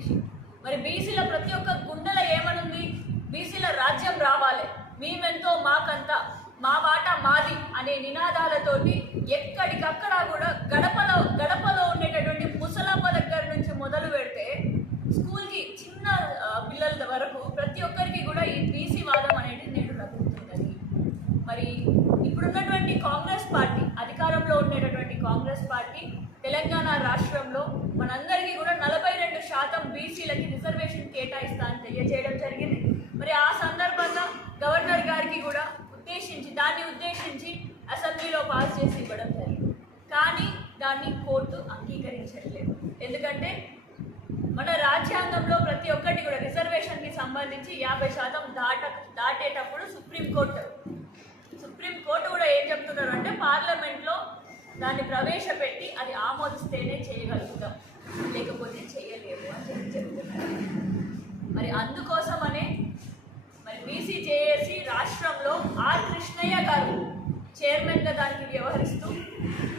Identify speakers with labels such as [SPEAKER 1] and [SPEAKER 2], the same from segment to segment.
[SPEAKER 1] చెప్పేసి మరి బీసీల ప్రతి ఒక్క గుండెల ఏమనుంది? బీసీల రాజ్యం రావాలి. మేమెంతో మాకంతా మా వాటా మాది అనే నినాదాలతోటి ఎక్కడికక్కడ కూడా గడపలో గడపలో ఉండేటటువంటి ముసలమ్మ దగ్గర నుంచి మొదలు పెడితే స్కూల్కి చిన్న పిల్లల వరకు ప్రతి ఒక్కరికి కూడా ఈ బీసీ వాదం అనేది నేడు రగులుతున్నది మరి ఇప్పుడున్నటువంటి కాంగ్రెస్ పార్టీ అధికారంలో ఉండేటటువంటి కాంగ్రెస్ పార్టీ తెలంగాణ రాష్ట్రంలో మనందరికీ కూడా నలభై రెండు శాతం బీసీలకి రిజర్వేషన్ కేటాయిస్తా అని తెలియజేయడం జరిగింది. మరి ఆ సందర్భంగా గవర్నర్ గారికి కూడా ఉద్దేశించి దాన్ని ఉద్దేశించి అసెంబ్లీలో పాస్ చేసి ఇవ్వడం జరిగింది. కానీ దాన్ని కోర్టు అంగీకరించట్లేదు. ఎందుకంటే మన రాజ్యాంగంలో ప్రతి ఒక్కటి కూడా రిజర్వేషన్కి సంబంధించి యాభై శాతం దాట దాటేటప్పుడు సుప్రీంకోర్టు సుప్రీంకోర్టు కూడా ఏం చెప్తున్నారు అంటే పార్లమెంట్ దాన్ని ప్రవేశపెట్టి అది ఆమోదిస్తేనే చేయగలుగుతాం. లేకపోతే చేయలేము అని చెప్పి చెప్తున్నారు. మరి అందుకోసమనే మరి బీసీ జేఏసీ రాష్ట్రంలో ఆర్ కృష్ణయ్య గారు చైర్మన్గా దానికి వ్యవహరిస్తూ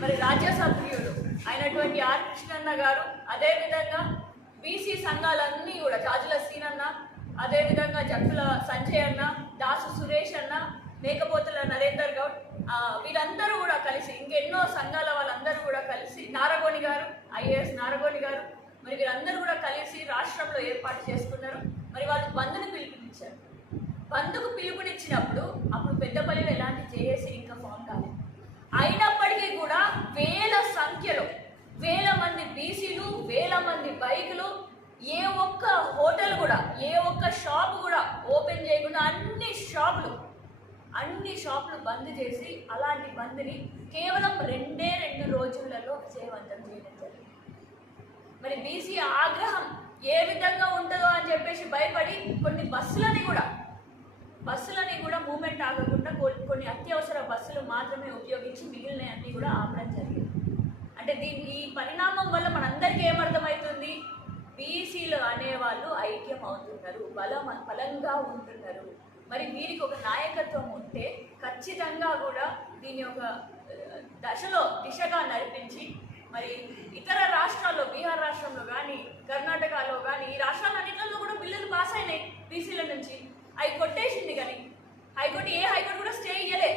[SPEAKER 1] మరి రాజ్యసభ్యుడు అయినటువంటి ఆర్ కృష్ణన్న గారు అదేవిధంగా బీసీ సంఘాలన్నీ కూడా జాజుల సీనన్న అదేవిధంగా జక్కుల సంజయ్ అన్న దాసు సురేష్ అన్న లేకపోతే వీరందరూ కూడా కలిసి ఇంకెన్నో సంఘాల వాళ్ళందరూ కూడా కలిసి నారగోని గారు ఐఏఎస్ నారగోని గారు మరి వీరందరూ కూడా కలిసి రాష్ట్రంలో ఏర్పాటు చేసుకున్నారు. మరి వాళ్ళు బంధుని పిలుపునిచ్చారు. బంధుకు పిలుపునిచ్చినప్పుడు అప్పుడు పెద్దపల్లిలో ఎలాంటి జేఏసీ ఇంకా ఫామ్ కాలేదు. అయినప్పటికీ కూడా వేల సంఖ్యలో వేల మంది బీసీలు వేల మంది బైకులు ఏ ఒక్క హోటల్ కూడా ఏ ఒక్క షాప్ కూడా ఓపెన్ చేయకుండా అన్ని షాపులు అన్ని షాపులు బంద్ చేసి అలాంటి బంద్ని కేవలం రెండే రెండు రోజులలో విజయవంతం చేయడం జరిగింది. మరి బీసీ ఆగ్రహం ఏ విధంగా ఉంటుందో అని చెప్పేసి భయపడి కొన్ని బస్సులని కూడా బస్సులని కూడా మూమెంట్ ఆగకుండా కొన్ని అత్యవసర బస్సులు మాత్రమే ఉపయోగించి మిగిలిన అన్నీ కూడా ఆపడం జరిగింది. అంటే దీని ఈ పరిణామం వల్ల మనందరికీ ఏమర్థమవుతుంది బీసీలు అనేవాళ్ళు ఐక్యం అవుతున్నారు బలం బలంగా ఉంటున్నారు. మరి వీరికి ఒక నాయకత్వం ఉంటే ఖచ్చితంగా కూడా దీని ఒక దశలో దిశగా నడిపించి మరి ఇతర రాష్ట్రాల్లో బీహార్ రాష్ట్రంలో కానీ కర్ణాటకలో కానీ ఈ రాష్ట్రాలన్నింటిలో కూడా బిల్లులు పాస్ అయినాయి బీసీల నుంచి. అవి కొట్టేసింది కానీ. హైకోర్టు ఏ హైకోర్టు కూడా స్టే ఇయ్యలే.